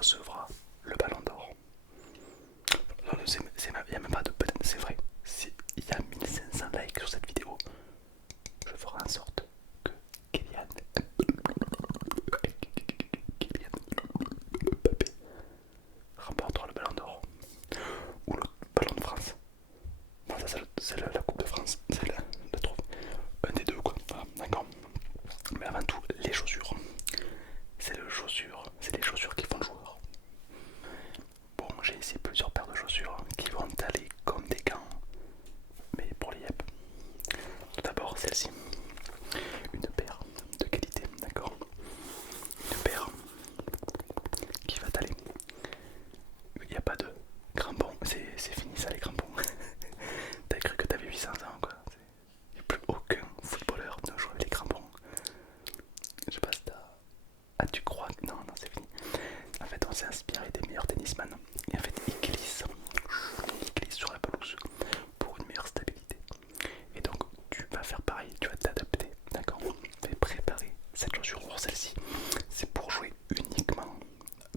recevra le ballon d'or. Il n'y a même pas de peut-être, c'est vrai. Il y a 1500 likes sur cette vidéo, je ferai en sorte que Kylian Mbappé remportera le ballon d'or ou le ballon de France. Bon, ça c'est la Coupe de France, c'est la trouve. Un des deux quoi. Voilà, d'accord. Mais avant tout, les chaussures. C'est les chaussures qui font le joueur. Bon, j'ai ici plusieurs paires de chaussures qui vont aller comme des gants, mais pour les yep. Tout d'abord, celle-ci, une paire de qualité, d'accord. Une paire qui va t'aller. Il n'y a pas de crampons, c'est fini ça les crampons. T'as cru que t'avais 800 ans quoi. Il n'y a plus aucun footballeur ne joue avec les crampons. Je sais pas si t'as... Ah tu crois que... Non, non c'est fini. En fait on s'est inspiré des meilleurs tennisman. Et en fait ils glissent sur la pelouse pour une meilleure stabilité. Et donc tu vas faire pareil, tu vas t'adapter, d'accord. Mais préparer cette chaussure, or celle-ci, c'est pour jouer uniquement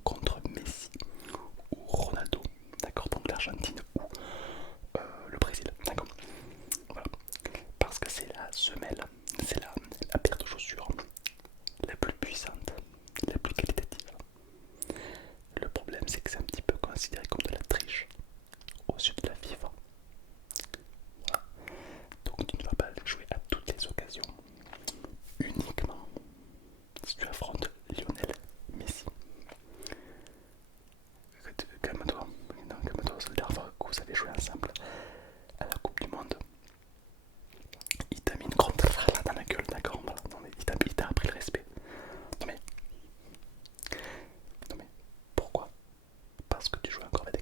contre Messi ou Ronaldo, d'accord, donc l'Argentine ou le Brésil, d'accord. Voilà, parce que c'est la semelle, c'est la paire de chaussures la plus puissante, la plus qualitative. Le problème, c'est que c'est un petit peu considéré comme de la triche aux yeux de la FIFA. Voilà. Donc tu ne vas pas jouer à toutes les occasions, uniquement si tu affrontes Lionel Messi. Calme-toi, non, calme-toi, c'est la dernière fois que vous avez joué ensemble à la Coupe du Monde. Il t'a mis une grande là dans la gueule, d'accord, voilà. Non mais il t'a appris le respect. Non mais pourquoi? Parce que tu joues encore avec des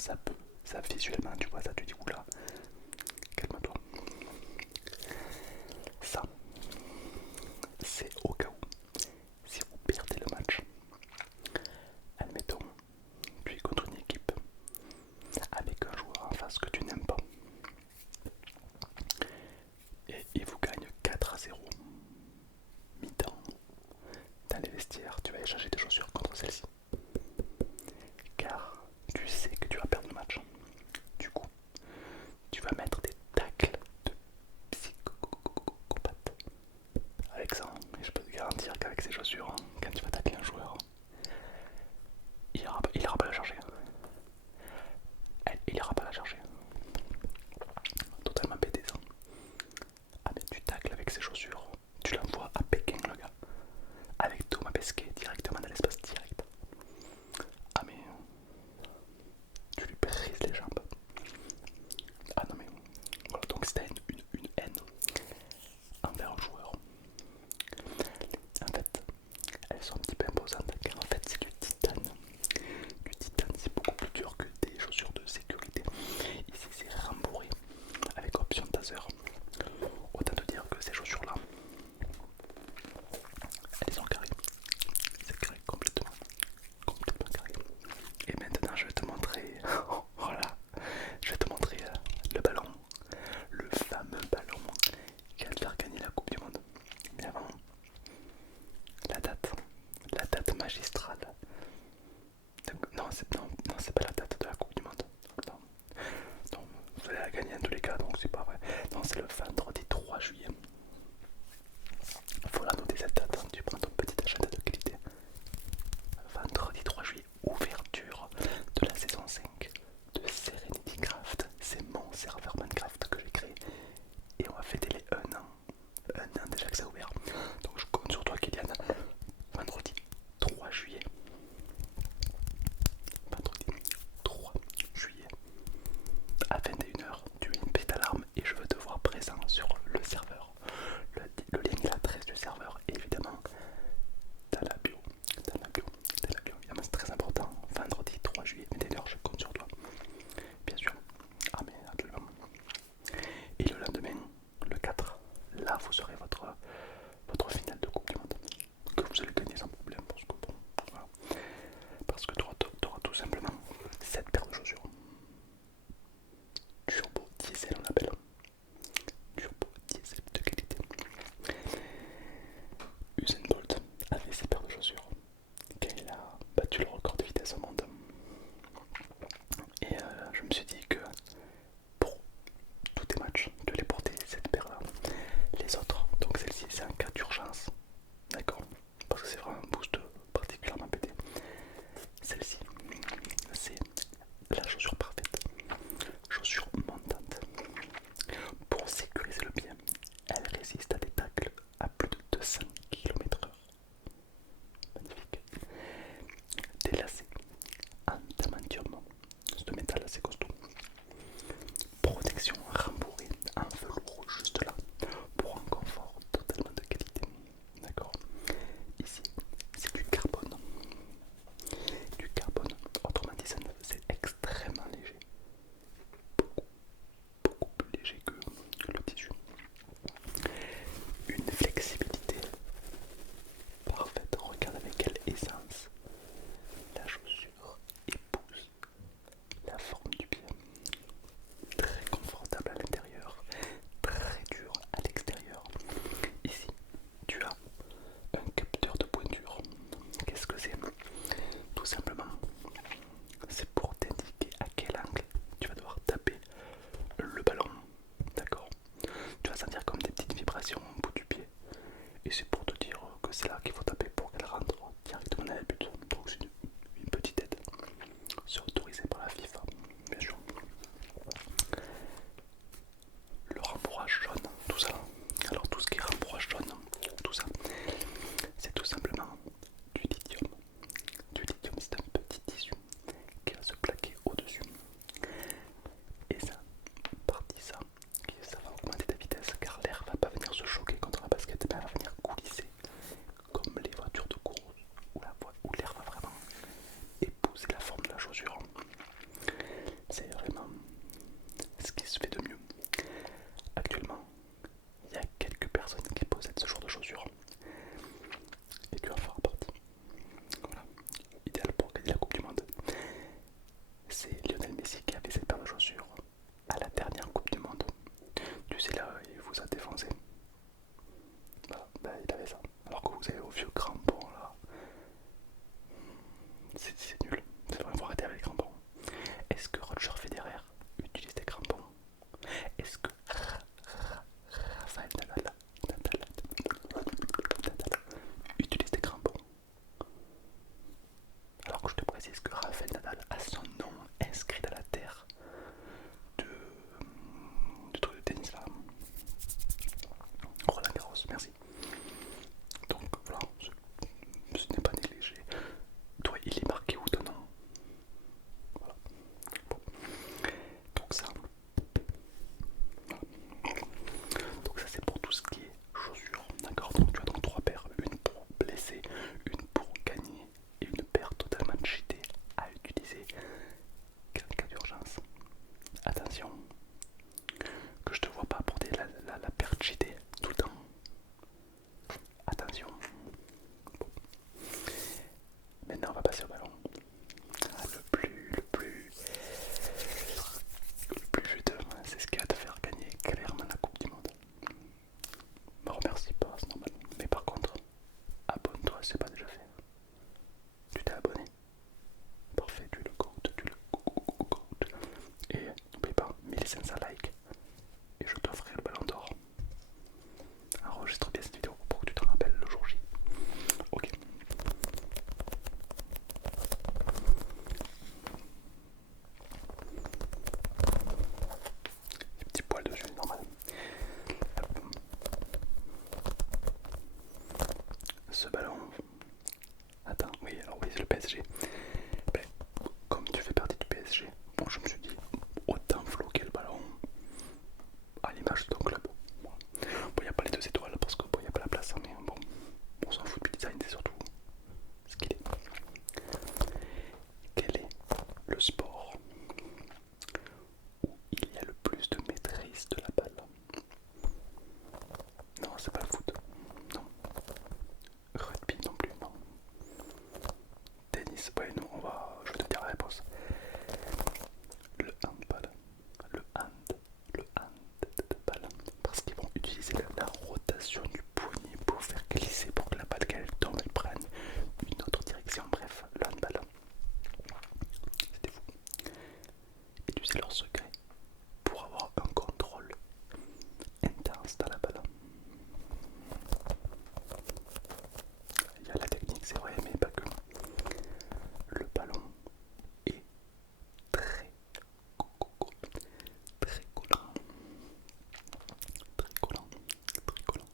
ça peut, ça visuellement, tu vois, ça te dit oula, calme-toi. Ça, c'est au cas où, si vous perdez le match, admettons, tu es contre une équipe avec un joueur en face que tu n'aimes pas et il vous gagne 4-0, mi-temps, dans les vestiaires, tu vas échanger des chaussures contre celle-ci. Car tu sais que tu vas perdre le match. Du coup, tu vas mettre des tacles de psychopathe. Avec ça, et je peux te garantir qu'avec ces chaussures, quand tu vas tacler un joueur, il ira pas la chercher. Il ira pas la chercher. Totalement pété ça. Ah mais tu tacles avec ses chaussures. Tu l'envoies à Pékin le gars. Avec Thomas Pesquet directement dans l'espace direct. Ah mais tu lui brises les jambes. Ah non mais voilà, donc si t'as une haine envers un joueur, en fait elles sont un petit peu imposantes car en fait c'est du titane. Du titane c'est beaucoup plus dur que des chaussures de sécurité. Ici c'est rembourré avec option taser. Autant te dire que ces chaussures là, elles sont carrées. C'est carré complètement. Complètement carré. Et maintenant je vais te montrer. Voilà. Je vais te montrer le ballon. Le fameux ballon qui va te faire gagner la Coupe du Monde. Mais avant, la date. La date magistrale. Non, c'est pas la date de la Coupe du Monde. Non, non, vous allez la gagner en tous les cas, donc c'est pas vrai. Non, c'est le vendredi 3 juillet. Faut la noter cette date, hein. Tu prends ton petit agenda de qualité. Vendredi 3 juillet, ouverture de la saison 5 de Serenity Craft. C'est mon serveur Minecraft que j'ai créé. Et on va fêter les 1 an. 1 an déjà que ça a ouvert. Donc je compte sur toi Kylian. Vendredi 3 juillet. Vendredi 3 juillet. À 21h, tu mets une petite alarme et je veux te voir présent sur le serveur. Le lien est l'adresse du serveur et évidemment dans la bio. Évidemment c'est très important. Vendredi 3 juillet, 21h, je compte sur toi. Bien sûr. Ah mais absolument. Et le lendemain, le 4, là vous aurez votre finale de Coupe du Monde. Que vous allez gagner sans problème parce que bon, voilà. Parce que tu auras tout simplement 7 paires de chaussures. Turbo diesel on appelle. Turbo diesel de qualité. Usain Bolt avait ses paires de chaussures quand il a battu le record de vitesse au monde. Et je me suis dit que pour tous tes matchs, de les porter cette paire là. Les autres, le PSG. Ben, comme tu fais partie du PSG, bon, je me suis dit autant floquer le ballon à l'image de ton club. Bon, il n'y a pas les 2 étoiles parce qu'il n'y a pas la place, hein, mais bon, on s'en fout du design, c'est surtout ce qu'il est. Quel est le sport où il y a le plus de maîtrise de la balle? Non, c'est pas le foot. Non. Rugby non plus, non. Tennis, ouais, non, je vais te dire la réponse. Le handball. Le handball. Parce qu'ils vont utiliser la rotation du poignet pour faire glisser pour que la balle, quand elle tombe, elle prenne une autre direction. Bref, le handball. C'était fou. Et tu sais leur secret pour avoir un contrôle intense dans la balle. Il y a la technique, c'est vrai, mais pas que. Le ballon est très très collant. Très collant. Très collant.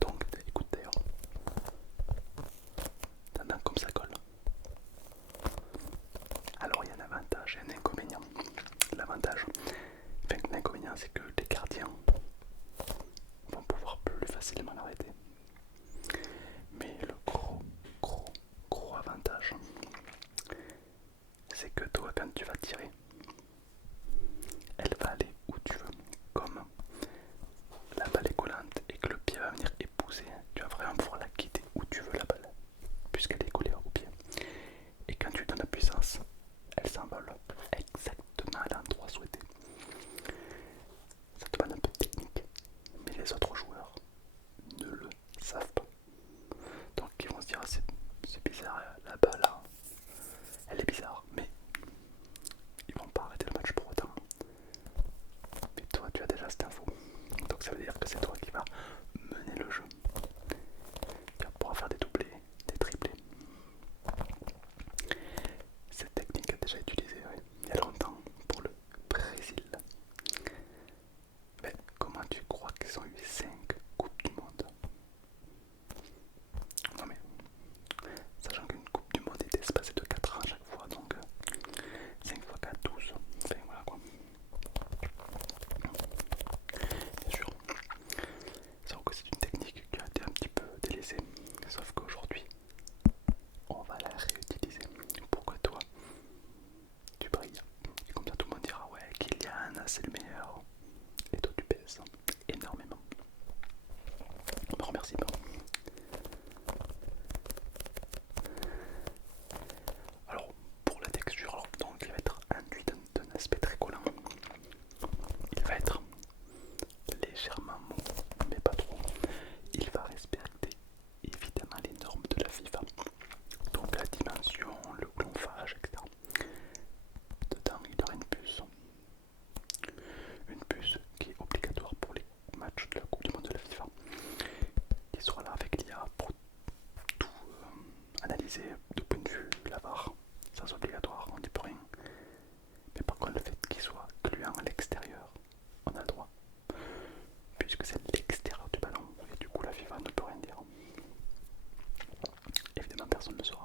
Donc, écoute d'ailleurs, t'en as comme ça colle. Alors, il y a un avantage et un inconvénient. L'avantage, enfin, l'inconvénient, c'est que les gardiens vont pouvoir plus facilement l'arrêter. Mais le gros avantage, c'est que toi, quand tu vas tirer, elle va aller où tu veux. Comme la balle est collante et que le pied va venir épouser, tu vas vraiment pouvoir la quitter où tu veux la balle, puisqu'elle est collée au pied. Et quand tu donnes la puissance, elle s'envole exactement à l'endroit souhaité. Ça te demande un peu de technique, mais les autres joueurs ne le savent pas. Donc ils vont se dire c'est bizarre, la balle elle est bizarre, mais ils vont pas arrêter le match pour autant. Mais toi tu as déjà cette info, donc ça veut dire que c'est toi qui vas mener le jeu. Tu vas pouvoir faire des doublés, des triplés. Cette technique est déjà utilisée il y a longtemps pour le Brésil. Mais comment tu crois qu'ils ont eu 5 coupes du monde? Non mais, sachant qu'une coupe du monde était espacée de 4 ans à chaque fois, donc 5 x 4, 12, enfin voilà quoi. Bien sûr, sauf que c'est une technique qui a été un petit peu délaissée, sauf qu'aujourd'hui, on va la réutiliser pour que toi, tu brilles. Et comme ça tout le monde dira ouais, Kylian, c'est le meilleur. Et toi tu pèses énormément. Me remercie pas. Alors pour la texture, donc il va être induit d'un aspect très collant. Il va être légèrement mou, mais pas trop. Il va respecter évidemment les normes de la FIFA. Donc la dimension, le chronophage, etc. Dedans il y aura une puce. Une puce qui est obligatoire pour les matchs de la Coupe du Monde de la FIFA. Qui sera là avec l'IA pour tout analyser de point de vue la VAR. Ça c'est obligatoire, on n'y peut rien. Mais par contre le fait qu'il soit gluant à l'extérieur, on a le droit. Puisque c'est l'extérieur du ballon, et du coup la FIFA ne peut rien dire. Évidemment personne ne le saura.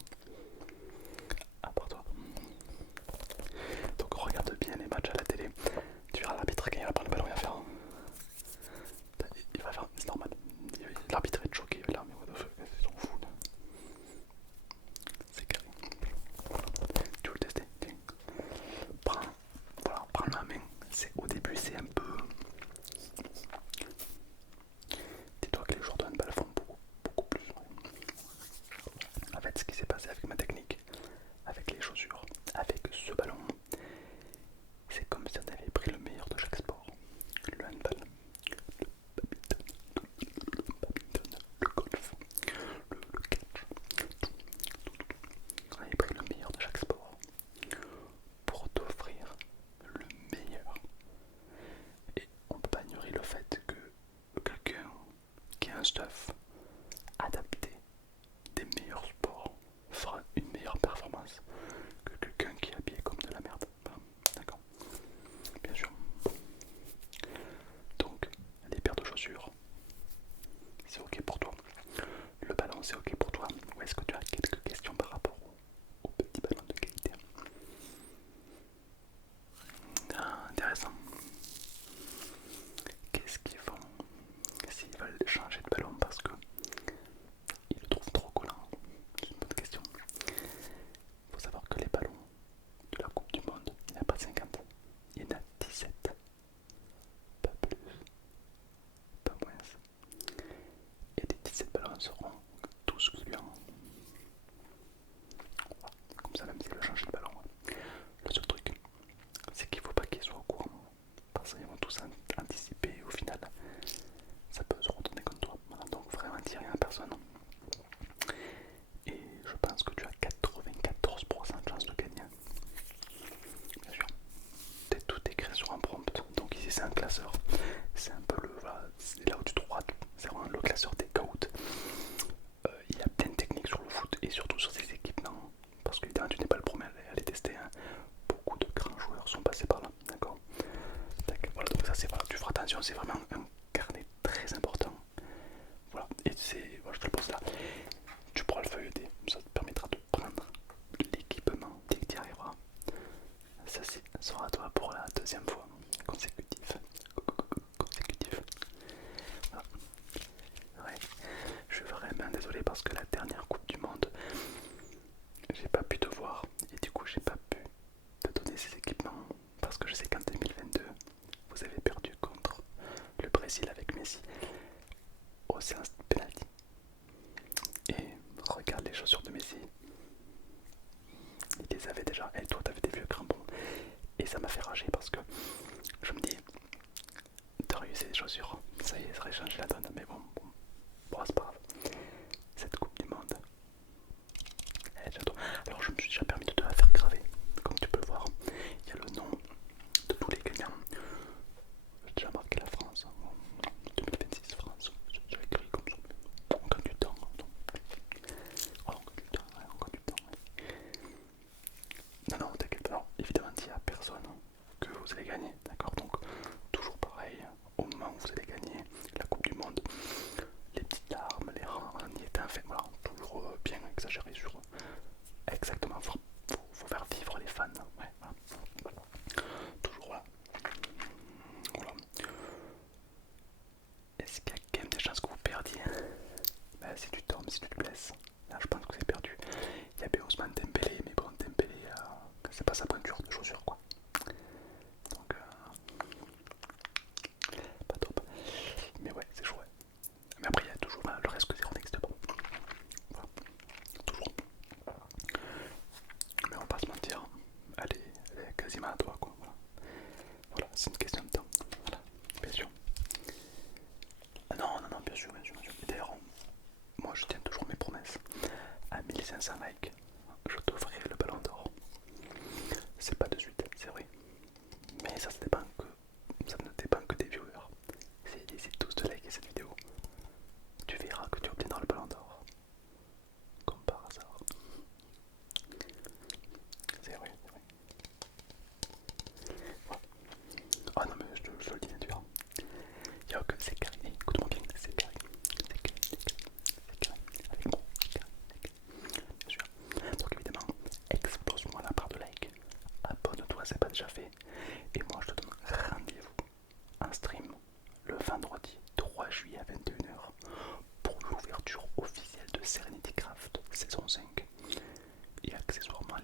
À part toi. Donc regarde bien les matchs à la télé. Tu verras l'arbitre quand il va prendre le ballon, il va faire. Il va faire, c'est normal. L'arbitre est choqué, là, mais what the fuck, ils sont fous là. C'est carré. Tu veux le tester? Tiens. Prends la main. Au début c'est un peu. Dis-toi que les joueurs de handball font beaucoup plus. En fait, ce qui s'est passé avec ma technique, avec les chaussures, avec ce ballon, c'est comme si on avait pris le meilleur de chaque sport. Le handball, le golf, le catch, on avait pris le meilleur de chaque sport pour t'offrir le meilleur. Et on peut pas ignorer le fait que quelqu'un qui a un stuff adapté des meilleurs sports fera une meilleure performance que quelqu'un qui est habillé comme de la merde. D'accord? Bien sûr. Donc, les paires de chaussures, c'est ok pour toi. Le ballon, c'est ok pour toi. Ou est-ce que tu as quelques questions par rapport personnes seront tous clients. Comme ça, même s'il veut changer de ballon. Le seul truc, c'est qu'il faut pas qu'ils soient au courant. Parce qu'ils vont tous anticiper et au final, ça peut se retourner contre toi. Voilà, donc vraiment dis rien à personne. Et je pense que tu as 94% de chance de gagner. Bien sûr. Tout écrit sur un prompt. Donc ici c'est un classeur. C'est un peu le. Voilà, c'est là où tu trouveras tout. C'est vraiment le classeur des GOAT. Il y a plein de techniques sur le foot et surtout sur ses équipements. Parce que évidemment tu n'es pas le premier à les tester. Hein. Beaucoup de grands joueurs sont passés par là. D'accord. Voilà, donc ça c'est voilà, tu feras attention, c'est vraiment un carnet très important. Voilà, et c'est. Voilà, je te le pose là. Tu pourras le feuilleter, ça te permettra de prendre l'équipement dès que tu y arriveras. Ça sera à toi pour la deuxième fois consécutive. Voilà. Ouais. Je suis vraiment désolé parce que la dernière Coupe du Monde, j'ai pas pu te voir et du coup j'ai pas pu te donner ces équipements parce que je sais qu'en 2022 vous avez perdu contre le Brésil avec Messi au séance de penalty. Et regarde les chaussures de Messi, il les avait déjà et toi t'avais des vieux crampons et ça m'a fait rager parce que je me dis t'aurais eu ces chaussures, ça y est, ça aurait changé la donne, mais bon c'est pas grave. Cette Coupe du Monde, elle est déjà toi. Alors je me suis déjà permis de te la faire graver, comme tu peux le voir, il y a le nom de tous les gagnants. J'ai déjà marqué la France, 2026 France, j'ai déjà écrit comme ça, on gagne du temps, oh, on gagne du temps, ouais, on gagne du temps, ouais. Non, t'inquiète pas, évidemment il n'y a personne que vous allez gagner, d'accord, donc toujours pareil, au moment où vous allez gagner la Coupe du Monde, les petites larmes, les rangs, y est un fait, voilà, toujours bien exagéré sur exactement, faut faire vivre les fans, ouais, voilà. Toujours voilà. Est-ce qu'il y a quand même des chances que vous perdiez? Bah, si tu tombes, si tu te blesses, là je pense que c'est perdu. Il y a bien Ousmane Dembélé, mais bon, Dembélé, c'est pas sa pointure de chaussure quoi. Donc, pas top. Mais ouais, c'est chouette. Mais après, il y a toujours le reste que zéro n'existe pas. Voilà, toujours. Mais on va pas se mentir, elle est quasiment à toi quoi. Voilà, c'est une question de temps. Voilà, bien sûr. Ah non, bien sûr, bien sûr. D'ailleurs, moi je tiens toujours mes promesses. À 1500 likes, je t'offrirai le ballon d'or. C'est pas de suite, c'est vrai. Mais ça ne dépend que des viewers. Si ils décident tous de liker cette vidéo, tu verras que tu obtiendras le ballon d'or. Comme par hasard. C'est vrai, c'est vrai. Voilà. Ah non mais je te le dis, tu verras. Il n'y a aucun c'est carré. Écoute-moi bien, c'est carré. C'est carré. Avec moi, c'est carré. Bien sûr. Donc évidemment, explose-moi la barre de like. Abonne-toi, c'est pas déjà fait. Et moi je te donne rendez-vous en stream le vendredi 3 juillet à 21h pour l'ouverture officielle de Serenity Craft saison 5 et accessoirement